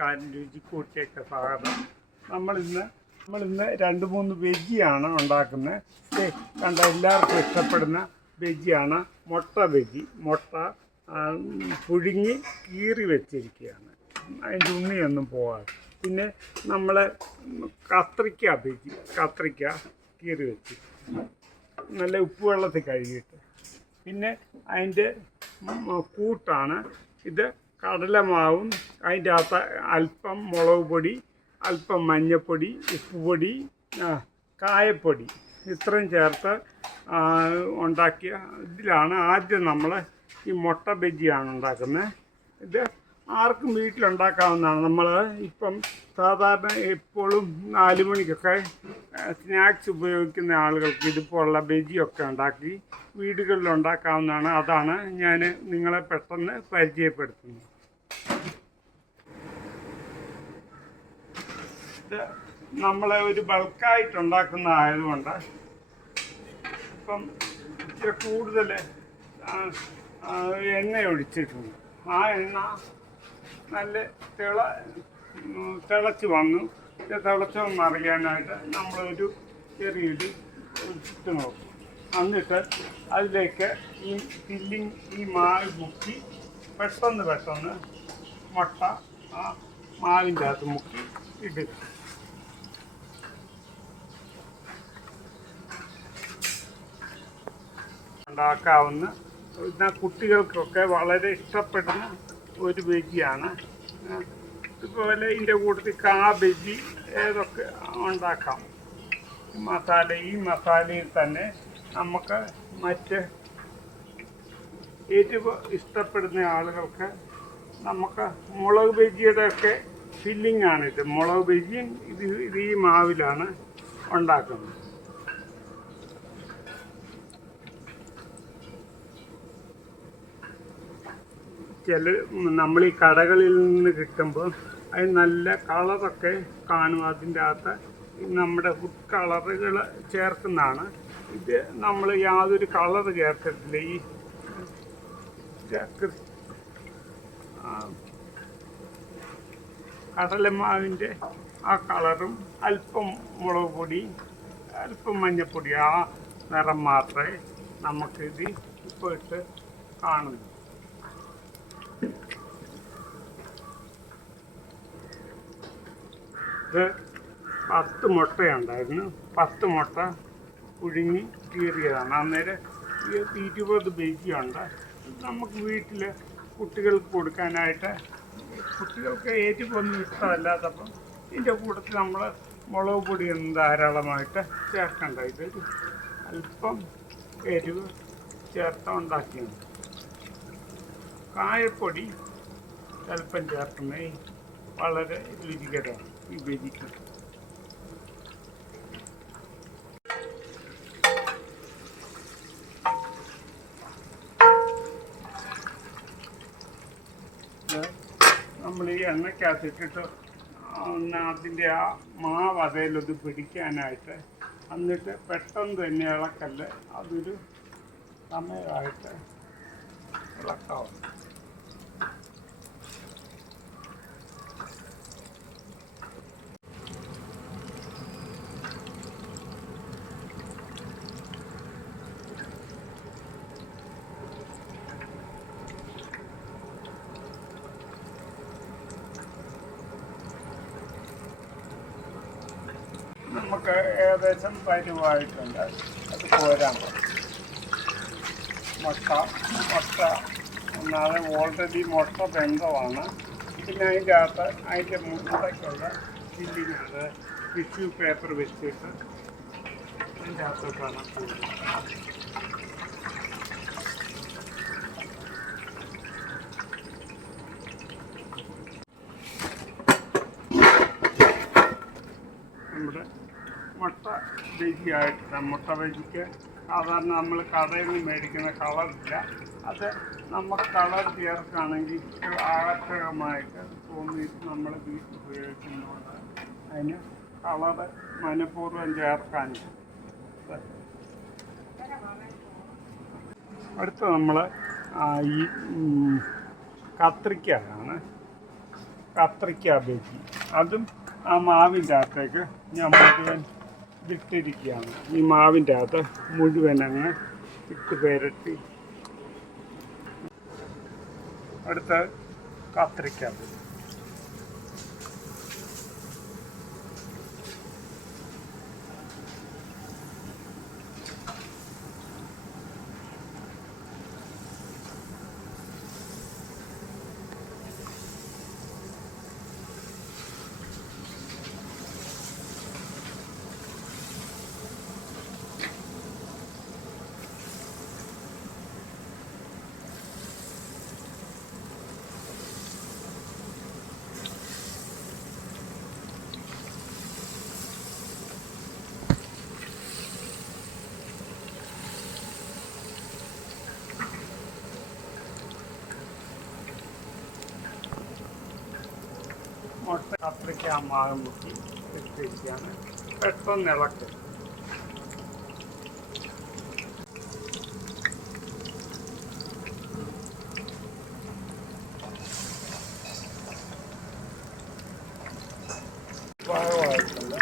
രുചി കൂട്ടിയൊക്കെ സ്വാഗതം. നമ്മളിന്ന് 2-3 ബജിയാണ് ഉണ്ടാക്കുന്നത്. കണ്ട എല്ലാവർക്കും ഇഷ്ടപ്പെടുന്ന ബജിയാണ് മുട്ട ബജി. മുട്ട പുഴുങ്ങി കീറി വെച്ചിരിക്കുകയാണ്, അതിൻ്റെ ഉണ്ണിയൊന്നും പോകാതെ. പിന്നെ നമ്മൾ കത്രിക്ക ബജി, കത്രിക്ക കീറി വെച്ച് നല്ല ഉപ്പ് വെള്ളത്തിൽ കഴുകിയിട്ട്. പിന്നെ അതിൻ്റെ കൂട്ടാണ് ഇത്. കടലമാവും അതിൻ്റെ അകത്ത് അല്പം മുളക് പൊടി, അല്പം മഞ്ഞൾപ്പൊടി, ഉപ്പുപൊടി, കായപ്പൊടി ഇത്രയും ചേർത്ത് ഉണ്ടാക്കിയ ഇതിലാണ് ആദ്യം നമ്മൾ ഈ മുട്ട ബജിയാണ് ഉണ്ടാക്കുന്നത്. ഇത് ആർക്കും വീട്ടിലുണ്ടാക്കാവുന്നതാണ്. നമ്മൾ ഇപ്പം സാധാരണ എപ്പോഴും 4 മണിക്കൊക്കെ സ്നാക്സ് ഉപയോഗിക്കുന്ന ആളുകൾക്ക് ഇതുപോലുള്ള ബജിയൊക്കെ ഉണ്ടാക്കി വീടുകളിൽ ഉണ്ടാക്കാവുന്നതാണ്. അതാണ് ഞാൻ നിങ്ങളെ പെട്ടെന്ന് പരിചയപ്പെടുത്തുന്നത്. ഇത് നമ്മളെ ഒരു ബൾക്കായിട്ട് ഉണ്ടാക്കുന്നതായതുകൊണ്ട് ഇപ്പം ഇച്ചിരി കൂടുതൽ എണ്ണ ഒഴിച്ചിട്ടുണ്ട്. ആ എണ്ണ നല്ല തിളച്ച് വന്നു. തിളച്ചൊന്ന് അറിയാനായിട്ട് നമ്മളൊരു ചെറിയൊരു ഇട്ട് നോക്കും. എന്നിട്ട് അതിലേക്ക് ഈ ഫില്ലിങ്, ഈ മാവ് മുക്കി പെട്ടെന്ന് മുട്ട ആ മാവിൻ്റെ അകത്ത് മുക്കി ഇടുക. ഉണ്ടാക്കാവുന്ന കുട്ടികൾക്കൊക്കെ വളരെ ഇഷ്ടപ്പെടുന്ന ഒരു ബജിയാണ്. ഇതുപോലെ ഇതിൻ്റെ കൂട്ടത്തിൽ ബജി ഏതൊക്കെ ഉണ്ടാക്കാം. ഈ മസാലയിൽ തന്നെ നമുക്ക് മറ്റ് എരിവ് ഇഷ്ടപ്പെടുന്ന ആളുകൾക്ക് നമുക്ക് മുളക് ബജിയുടെ ഒക്കെ ഫില്ലിംഗ് ആണിത്. മുളക് ബജിയും ഇത് ഈ മാവിലാണ് ഉണ്ടാക്കുന്നത്. നമ്മൾ ഈ കടകളിൽ നിന്ന് കിട്ടുമ്പോൾ അതിന് നല്ല കളറൊക്കെ കാണും. അതിൻ്റെ അകത്ത് നമ്മുടെ ഫുഡ് കളറുകൾ ചേർക്കുന്നതാണ്. ഇത് നമ്മൾ യാതൊരു കളർ ചേർത്തിട്ടില്ല. ഈ കടലമാവിൻ്റെ ആ കളറും അല്പം മുളക് പൊടി, അല്പം മഞ്ഞൾപ്പൊടി, ആ നിറം മാത്രമേ നമുക്കിത് ഇപ്പോൾ ഇട്ട് കാണുന്നു. ഇത് 10 മുട്ടയുണ്ടായിരുന്നു. 10 മുട്ട പുഴുങ്ങി കീറിയതാണ്. അന്നേരം 20 ബജിയുണ്ട്. നമുക്ക് വീട്ടിൽ കുട്ടികൾക്ക് കൊടുക്കാനായിട്ട്, കുട്ടികൾക്ക് എരിവൊന്നും ഇഷ്ടമല്ലാത്തപ്പം ഇതിൻ്റെ കൂട്ടത്തിൽ നമ്മൾ മുളക് പൊടിയൊന്നും ധാരാളമായിട്ട് ചേർക്കണ്ട. ഇതൊരു അല്പം എരിവ് ചേർത്ത് ഉണ്ടാക്കിയാണ്. കായപ്പൊടി അല്പം ചേർക്കുന്നത് വളരെ രുചികരമാണ് ഈ ബജിക്ക്. നമ്മൾ ഈ എണ്ണയ്ക്കകത്തിട്ടിട്ട് അതിൻ്റെ ആ മാവ് അതേലൊന്ന് പിടിക്കാനായിട്ട്, എന്നിട്ട് പെട്ടെന്ന് തന്നെ ഇളക്കല്ല, അതൊരു സമയമായിട്ട് ഇളക്കാവും. നമുക്ക് ഏകദേശം പരുവായിട്ടുണ്ട്. അത് കോരാൻ മുട്ട ഒന്നാതെ ഓൾറെഡി മുട്ട വെന്തമാണ്. പിന്നെ അതിൻ്റെ അകത്ത് അതിൻ്റെ മുട്ടയ്ക്കുള്ള ഫില്ലിങ്ങാണ്. ടിഷ്യൂ പേപ്പർ വെച്ചിട്ട് അതിൻ്റെ അകത്തോട്ടാണ് നമ്മുടെ മുട്ട ബജിയായിട്ട്. മുട്ട ബജിക്ക് സാധാരണ നമ്മൾ കടയിൽ നിന്ന് മേടിക്കുന്ന കളറില്ല. അത് നമ്മൾ കളർ ചേർക്കുകയാണെങ്കിൽ ആകർഷകമായിട്ട് തോന്നിയിട്ട് നമ്മൾ വീട്ടിൽ ഉപയോഗിക്കുന്നതുകൊണ്ട് അതിന് കളറ് മനഃപൂർവ്വം ചേർക്കാനില്ല. അടുത്ത നമ്മൾ ഈ കത്രിക്കയാണ്. കത്രിക്ക ബജി, അതും ആ മാവിൻ്റെ അകത്തേക്ക് ഞാൻ മുഴുവൻ ഇട്ടിരിക്കുകയാണ്. ഈ മാവിൻ്റെ അകത്ത് മുഴുവൻ അങ്ങ് ഇട്ട് പുരട്ടി. അടുത്ത കത്രിക്ക ബജി. മുട്ട കത്രിക്ക ആ മാവ് മുക്കി ഇട്ടിരിക്കുകയാണ്. പെട്ടെന്ന് ഇളക്കും. പാകമായിട്ടുണ്ട്.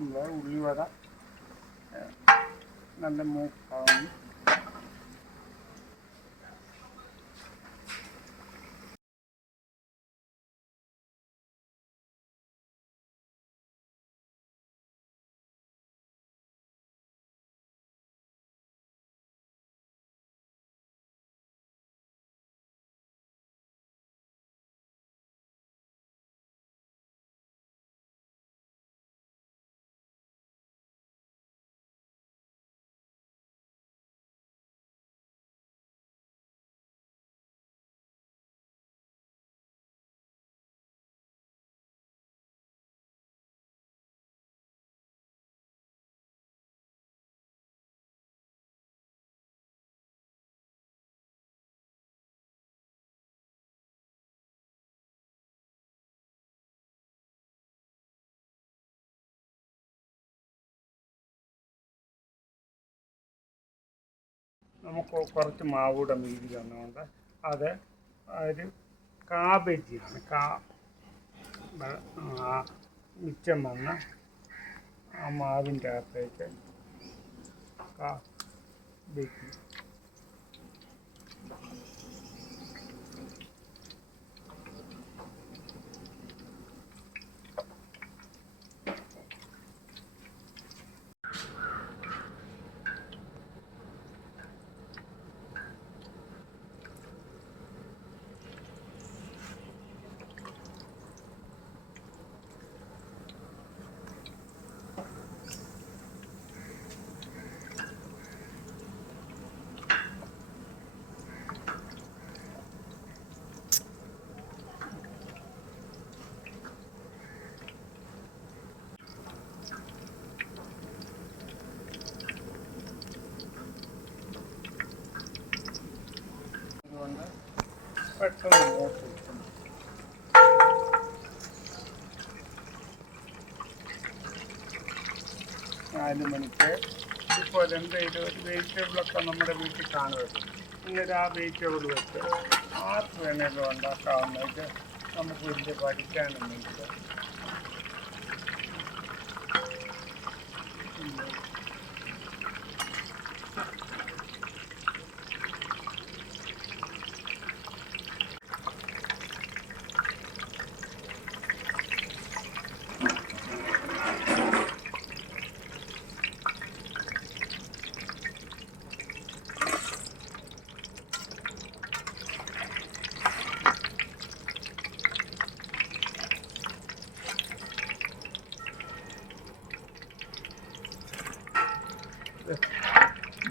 നമ്മുടെ ഉള്ളിവട നല്ല മൂക്കാവുന്നു. നമുക്ക് കുറച്ച് മാവ് കൂടെ മീതി വന്നുകൊണ്ട് അത് ഒരു കാബേജിയാണ്. മിച്ചം വന്ന് ആ മാവിൻ്റെ അകത്തേക്ക് കാബേജി പെട്ടെന്ന് നോക്കി 4 മണിക്ക് ഇപ്പോൾ എന്തെങ്കിലും ഒരു വെജിറ്റബിളൊക്കെ നമ്മുടെ വീട്ടിൽ കാണുമല്ലോ. ഇങ്ങനെ ആ വെജിറ്റബിൾ വെച്ച് ആർക്ക് വേണേലും ഉണ്ടാക്കാവുന്നത്. നമുക്ക് വലിയ പഠിക്കാനൊന്നുമില്ല.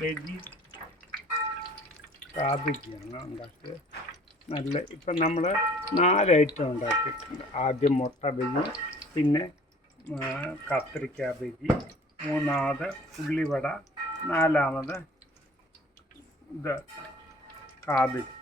ബജി കാബേജിയാണ് ഉണ്ടാക്കിയത്. നല്ല ഇപ്പം നമ്മൾ 4 ഐറ്റം ഉണ്ടാക്കിയിട്ടുണ്ട്. ആദ്യം മുട്ട ബജി, പിന്നെ കത്തിരിക്ക ബജി, മൂന്നാമത് ഉള്ളിവട, നാലാമത് ഇത് കാബേജ്.